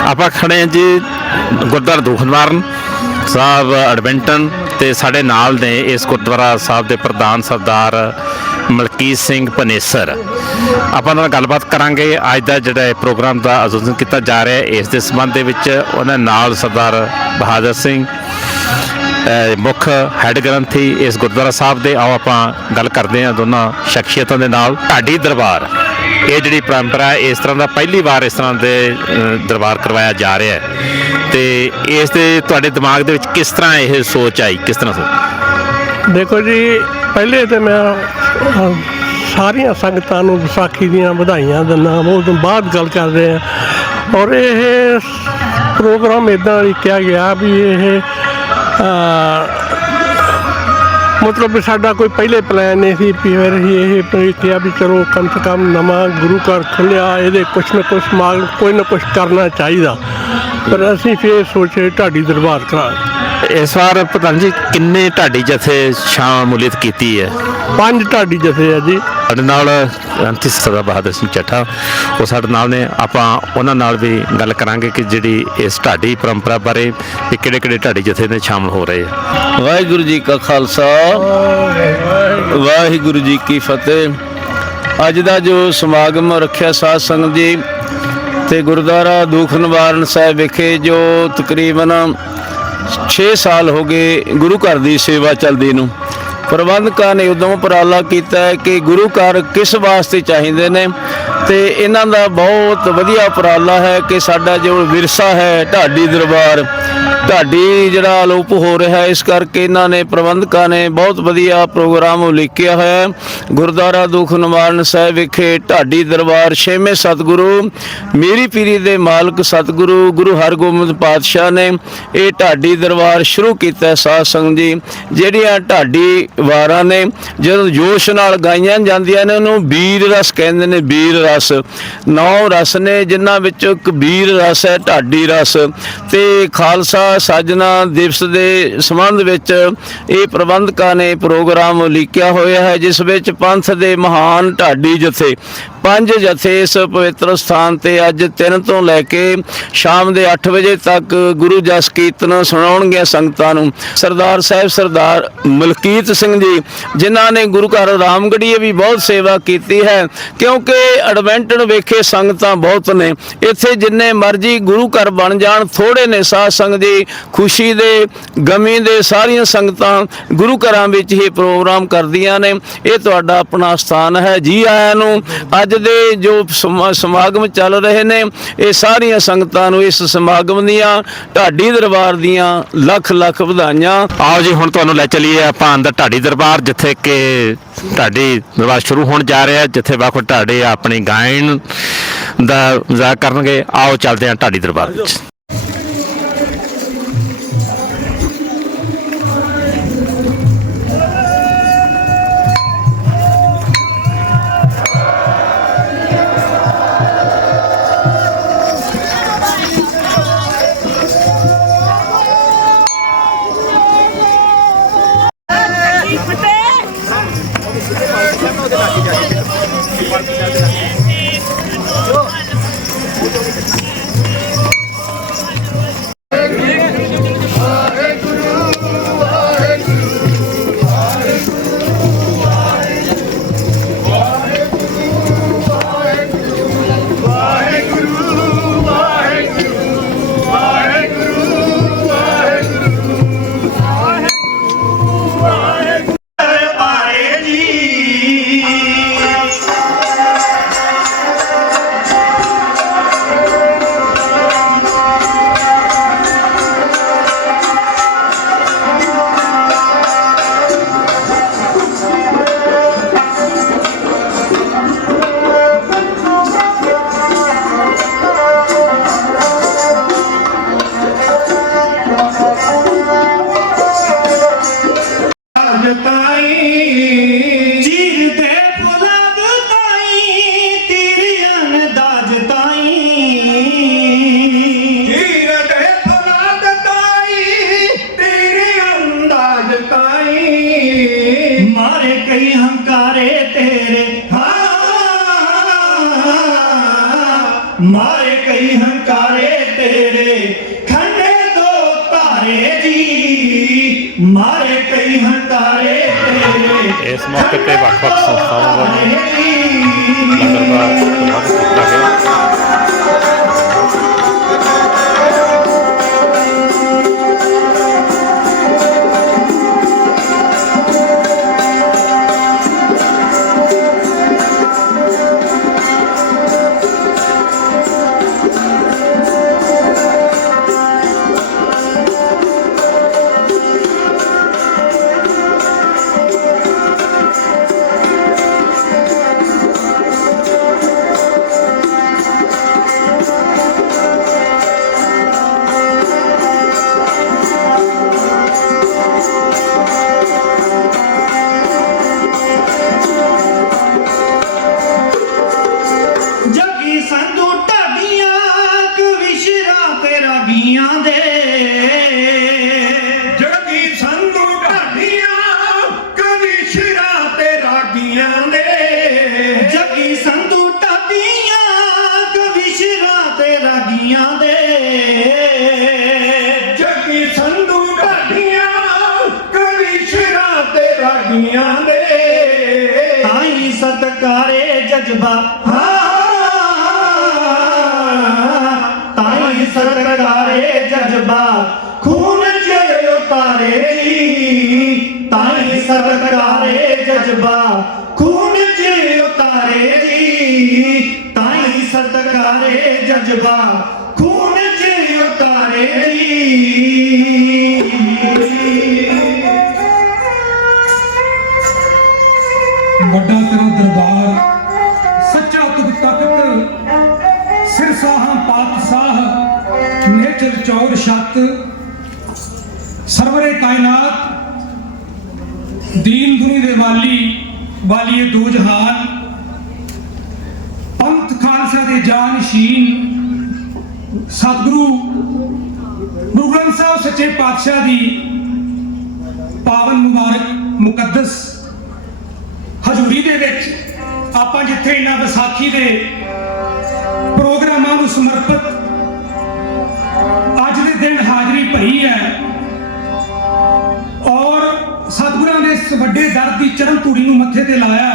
ਆਪਾਂ ਖੜੇ ਹਾਂ ਜੀ ਗੁਰਦੁਆਰਾ ਦੂਖਨਵਾਰਨ ਸਾਹਿਬ ਐਡਵੈਂਟਨ ਤੇ ਸਾਡੇ ਨਾਲ ਨੇ ਇਸ ਗੁਰਦੁਆਰਾ ਸਾਹਿਬ ਦੇ ਪ੍ਰਧਾਨ ਸਰਦਾਰ ਮਲਕੀਤ ਸਿੰਘ ਪਨੇਸਰ। ਆਪਾਂ ਨਾਲ ਗੱਲਬਾਤ ਕਰਾਂਗੇ। ਅੱਜ ਦਾ ਜਿਹੜਾ ਇਹ ਪ੍ਰੋਗਰਾਮ ਦਾ ਆਯੋਜਨ ਕੀਤਾ ਜਾ ਰਿਹਾ ਹੈ, ਇਸ ਦੇ ਸੰਬੰਧ ਦੇ ਵਿੱਚ ਉਹਨਾਂ ਨਾਲ ਸਰਦਾਰ ਬਹਾਦਰ ਸਿੰਘ ਮੁੱਖ ਹੈੱਡ ਗ੍ਰੰਥੀ ਇਸ ਗੁਰਦੁਆਰਾ ਸਾਹਿਬ ਦੇ। ਆਓ ਆਪਾਂ ਗੱਲ ਕਰਦੇ ਹਾਂ ਦੋਨਾਂ ਸ਼ਖਸੀਅਤਾਂ ਦੇ ਨਾਲ। ਢਾਡੀ ਦਰਬਾਰ, ਇਹ ਜਿਹੜੀ ਪਰੰਪਰਾ ਹੈ, ਇਸ ਤਰ੍ਹਾਂ ਦਾ ਪਹਿਲੀ ਵਾਰ ਇਸ ਤਰ੍ਹਾਂ ਦੇ ਦਰਬਾਰ ਕਰਵਾਇਆ ਜਾ ਰਿਹਾ ਹੈ। ਤੇ ਇਸ ਦੇ ਤੁਹਾਡੇ ਦਿਮਾਗ ਦੇ ਵਿੱਚ ਕਿਸ ਤਰ੍ਹਾਂ ਇਹ ਸੋਚ ਆਈ? ਕਿਸ ਤਰ੍ਹਾਂ ਸੋਚ? ਦੇਖੋ ਜੀ, ਪਹਿਲੇ ਤੇ ਮੈਂ ਸਾਰੀਆਂ ਸੰਗਤਾਂ ਨੂੰ ਵਿਸਾਖੀ ਦੀਆਂ ਵਧਾਈਆਂ ਦਿੰਦਾ ਉਹ ਤੋਂ ਬਾਅਦ ਗੱਲ ਕਰਦੇ ਆ ਔਰ ਇਹ ਪ੍ਰੋਗਰਾਮ ਇਦਾਂ ਲਿਖਿਆ ਗਿਆ ਵੀ ਇਹ ਮਤਲਬ ਵੀ ਸਾਡਾ ਕੋਈ ਪਹਿਲੇ ਪਲਾਨ ਨਹੀਂ ਸੀ ਵੀ ਫਿਰ ਅਸੀਂ ਇਹ ਦੇਖਿਆ ਵੀ ਚਲੋ ਕਮ ਸੇ ਕਮ ਨਵਾਂ ਗੁਰੂ ਘਰ ਖੁੱਲਿਆ ਇਹਦੇ ਕੁਛ ਨਾ ਕੁਛ ਸਮਾਗਮ ਕੋਈ ਨਾ ਕੁਛ ਕਰਨਾ ਚਾਹੀਦਾ। ਪਰ ਅਸੀਂ ਫਿਰ ਸੋਚੇ ਢਾਡੀ ਦਰਬਾਰ ਕਰਾਂ ਇਸ ਵਾਰ ਪ੍ਰਧਾਨ ਜੀ ਕਿੰਨੇ ਢਾਡੀ ਜਥੇ ਸ਼ਾਮੂਲੀਅਤ ਕੀਤੀ ਹੈ? ਪੰਜ ਢਾਡੀ ਜਥੇ ਆ ਜੀ। ਸਾਡੇ ਨਾਲ ਅੰਤਿ ਸਰਦਾਰ ਬਹਾਦਰ ਸਿੰਘ ਚੱਠਾ ਉਹ ਸਾਡੇ ਨਾਲ ਨੇ। ਆਪਾਂ ਉਹਨਾਂ ਨਾਲ ਵੀ ਗੱਲ ਕਰਾਂਗੇ ਕਿ ਜਿਹੜੀ ਇਸ ਢਾਡੀ ਪਰੰਪਰਾ ਬਾਰੇ ਵੀ ਕਿਹੜੇ ਕਿਹੜੇ ਢਾਡੀ ਜਥੇ ਨੇ ਸ਼ਾਮਲ ਹੋ ਰਹੇ ਆ। ਵਾਹਿਗੁਰੂ ਜੀ ਕਾ ਖਾਲਸਾ ਵਾਹਿਗੁਰੂ ਜੀ ਕੀ ਫਤਿਹ। ਅੱਜ ਦਾ ਜੋ ਸਮਾਗਮ ਰੱਖਿਆ ਸਾਧ ਸੰਗਤ ਜੀ ਤੇ ਗੁਰਦੁਆਰਾ ਦੂਖ ਨਿਵਾਰਨ ਸਾਹਿਬ ਵਿਖੇ ਜੋ ਤਕਰੀਬਨ 6 ਸਾਲ ਹੋ ਗਏ ਗੁਰੂ ਘਰ ਦੀ ਸੇਵਾ ਚੱਲਦੀ ਨੂੰ। ਪ੍ਰਬੰਧਕਾਂ ਨੇ ਉਦੋਂ ਉਪਰਾਲਾ ਕੀਤਾ ਕਿ ਗੁਰੂ ਘਰ ਕਿਸ ਵਾਸਤੇ ਚਾਹੀਦੇ ਨੇ ਤੇ ਇਹਨਾਂ ਦਾ ਬਹੁਤ ਵਧੀਆ ਉਪਰਾਲਾ ਹੈ ਕਿ ਸਾਡਾ ਜੋ ਵਿਰਸਾ ਹੈ ਢਾਡੀ ਦਰਬਾਰ ਢਾਡੀ ਜਿਹੜਾ ਅਲੋਪ ਹੋ ਰਿਹਾ ਹੈ, ਇਸ ਕਰਕੇ ਇਹਨਾਂ ਨੇ ਪ੍ਰਬੰਧਕਾਂ ਨੇ ਬਹੁਤ ਵਧੀਆ ਪ੍ਰੋਗਰਾਮ ਉਲੀਕਿਆ ਹੋਇਆ ਹੈ। ਗੁਰਦੁਆਰਾ ਦੁਖ ਨਿਵਾਰਨ ਸਾਹਿਬ ਵਿਖੇ ਢਾਡੀ ਦਰਬਾਰ ਛੇਵੇਂ ਸਤਿਗੁਰੂ, ਮੇਰੀ ਪੀਰੀ ਦੇ ਮਾਲਕ ਸਤਿਗੁਰੂ ਗੁਰੂ ਹਰਗੋਬਿੰਦ ਪਾਤਸ਼ਾਹ ਨੇ ਇਹ ਢਾਡੀ ਦਰਬਾਰ ਸ਼ੁਰੂ ਕੀਤਾ ਹੈ ਸਾਧ ਸੰਗਤ ਜੀ। ਜਿਹੜੀਆਂ ਢਾਡੀ ਵਾਰਾਂ ਨੇ, ਜਦੋਂ ਜੋਸ਼ ਨਾਲ ਗਾਈਆਂ ਜਾਂਦੀਆਂ ਨੇ, ਉਹਨੂੰ ਵੀਰ ਰਸ ਕਹਿੰਦੇ ਨੇ ਵੀਰ ਰਸ। ਨੌ ਰਸ ਨੇ, ਜਿਨ੍ਹਾਂ ਵਿੱਚੋਂ ਕਬੀਰ ਰਸ ਹੈ ਢਾਡੀ ਰਸ। ਤੇ ਖਾਲਸਾ ਸਾਜਨਾ ਦਿਵਸ ਦੇ ਸੰਬੰਧ ਵਿੱਚ ਇਹ ਪ੍ਰਬੰਧਕਾਂ ਨੇ ਪ੍ਰੋਗਰਾਮ ਲਿਖਿਆ ਹੋਇਆ ਹੈ, ਜਿਸ ਵਿੱਚ ਪੰਥ ਦੇ ਮਹਾਨ ਢਾਡੀ ਜਥੇ, ਪੰਜ ਜਥੇ ਇਸ ਪਵਿੱਤਰ ਸਥਾਨ ਤੇ ਅੱਜ 3 ਤੋਂ ਲੈ ਕੇ ਸ਼ਾਮ ਦੇ 8 ਵਜੇ ਤੱਕ ਗੁਰੂ ਜਸ ਕੀਰਤਨ ਸੁਣਾਉਣਗੇ ਸੰਗਤਾਂ ਨੂੰ। ਸਰਦਾਰ ਸਾਹਿਬ, ਸਰਦਾਰ ਮਲਕੀਤ ਸਿੰਘ ਜੀ, ਜਿਨ੍ਹਾਂ ਨੇ ਗੁਰੂ ਘਰ ਰਾਮਗੜੀਏ ਵੀ ਬਹੁਤ ਸੇਵਾ ਕੀਤੀ ਹੈ, ਕਿਉਂਕਿ ਐਡਵੈਂਟਨ ਵੇਖੇ ਸੰਗਤਾਂ ਬਹੁਤ ਨੇ। ਇੱਥੇ ਜਿੰਨੇ ਮਰਜ਼ੀ ਗੁਰੂ ਘਰ ਬਣ ਜਾਣ ਥੋੜੇ ਨੇ ਸਾਧ ਸੰਗ ਜੀ ਖੁਸ਼ੀ ਦੇ, ਗਮੀ ਦੇ ਸਾਰੀਆਂ ਸੰਗਤਾਂ ਗੁਰੂ ਘਰਾਂ ਵਿੱਚ ਹੀ ਪ੍ਰੋਗਰਾਮ ਕਰਦੀਆਂ ਨੇ। ਇਹ ਤੁਹਾਡਾ ਆਪਣਾ ਸਥਾਨ ਹੈ। ਜੀ ਆਇਆਂ ਨੂੰ ਅੱਜ ਦੇ ਜੋ ਸਮਾ- ਸਮਾਗਮ ਚੱਲ ਰਹੇ ਨੇ, ਇਹ ਸਾਰੀਆਂ ਸੰਗਤਾਂ ਨੂੰ ਇਸ ਸਮਾਗਮ ਦੀਆਂ, ਢਾਡੀ ਦਰਬਾਰ ਦੀਆਂ ਲੱਖ ਲੱਖ ਵਧਾਈਆਂ। ਆਓ ਜੀ, ਹੁਣ ਤੁਹਾਨੂੰ ਲੈ ਚਲੀਏ ਆਪਾਂ ਅੰਦਰ ਢਾਡੀ ਦਰਬਾਰ, ਜਿੱਥੇ ਕਿ ਢਾਡੀ ਦਰਬਾਰ ਸ਼ੁਰੂ ਹੋਣ ਜਾ ਰਿਹਾ ਜਿੱਥੇ ਵੱਖ ਵੱਖ ਢਾਡੇ ਆਪਣੀ ਗਾਇਨ ਦਾ ਮਜ਼ਾਕ ਕਰਨਗੇ। ਆਓ ਚੱਲਦੇ ਹਾਂ ਢਾਡੀ ਦਰਬਾਰ ਵਿੱਚ। আমার عليه ਇਸ ਮੌਕੇ ਤੇ ਵੱਖ-ਵੱਖ ਸੰਸਥਾਵਾਂ ਵੱਲੋਂ ਲੰਗਰ ਦਾ ਪ੍ਰਬੰਧ ਕੀਤਾ ਗਿਆ। ਸਤਕਾਰੇ ਜਜ਼ਬਾ ਤਾਈ ਸਤਕਾਰੇ ਜਜ਼ਬਾ ਖੂਨ ਚ ਉਤਾਰੇ ਜੀ ਤਾਈ ਸਤਕਾਰੇ ਜਜ਼ਬਾ ਖੂਨ ਚ ਉਤਾਰੇ ਜੀ ਤਾਈ ਸਤਕਾਰੇ ਜਜ਼ਬਾ ਖੂਨ ਚ ਉਤਾਰੇ ਜੀ ਵੱਡਾ ਤੇਰਾ ਦਰਬਾਰ ਪਾਤਸ਼ਾਹ ਚੌਰ ਛੱਤ, ਸਰਵਰੇ ਕਾਇਨਾਤ, ਦੀਨ ਦੁਨੀ ਦੇ ਵਾਲੀ, ਵਾਲੀਏ ਦੋ ਜਹਾਨ, ਪੰਥ ਖਾਲਸਾ ਦੇ ਜਾਨਸ਼ੀਨ ਸਤਿਗੁਰੂ ਗੁਰੂ ਗ੍ਰੰਥ ਸਾਹਿਬ ਸੱਚੇ ਪਾਤਸ਼ਾਹ ਦੀ ਪਾਵਨ ਮੁਬਾਰਕ ਮੁਕੱਦਸ ਹਜ਼ੂਰੀ ਦੇ ਵਿੱਚ ਆਪਾਂ ਜਿੱਥੇ ਇਹਨਾਂ ਵਿਸਾਖੀ ਦੇ ਪ੍ਰੋਗਰਾਮਾਂ ਨੂੰ ਸਮਰਪਿਤ ਦਿਨ ਹਾਜ਼ਰੀ ਭਰੀ ਹੈ। ਔਰ ਸਤਿਗੁਰਾਂ ਦੇ ਵੱਡੇ ਦਰ ਦੀ ਚਰਨ ਧੂੜੀ ਨੂੰ ਮੱਥੇ ਤੇ ਲਾਇਆ